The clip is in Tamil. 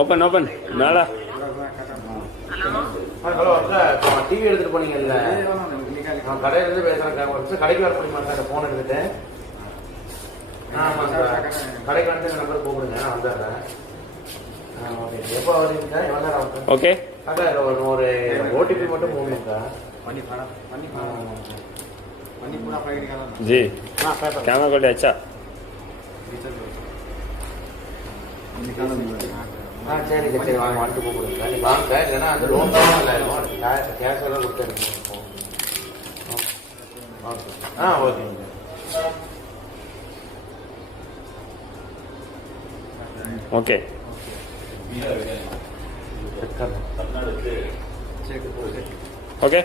ஓப்பன் ஓப்பன் மேலே. ஹலோ சார், டிவி எடுத்துகிட்டு போனீங்க இல்லை? கடையிலேருந்து பேசுகிறேன். ஒரு நிமிஷம் கடைக்கு வர முடியுமா சார்? ஃபோன் எடுத்துகிட்டு. ஆமாம் சார், கடைக்கு வந்து இந்த நம்பர் கூப்பிடுங்க, நான் வந்துடுறேன். ஓகே, எப்போ வருவீங்க சார்? எவ்வளோ நேரம் ஆகும்? ஓகே சார், ஒரு ஓடிபி மட்டும் போகணும் சார். जी कैमरा क्वालिटी अच्छा. சரிங்க, சரி வாங்க, வந்துட்டு கூப்பிடுங்க சார். நீங்கள் வாங்க சார், இல்லைன்னா அந்த லோன் தான் இல்லை, கேஷ் எல்லாம் கொடுத்துருங்க. Okay okay okay.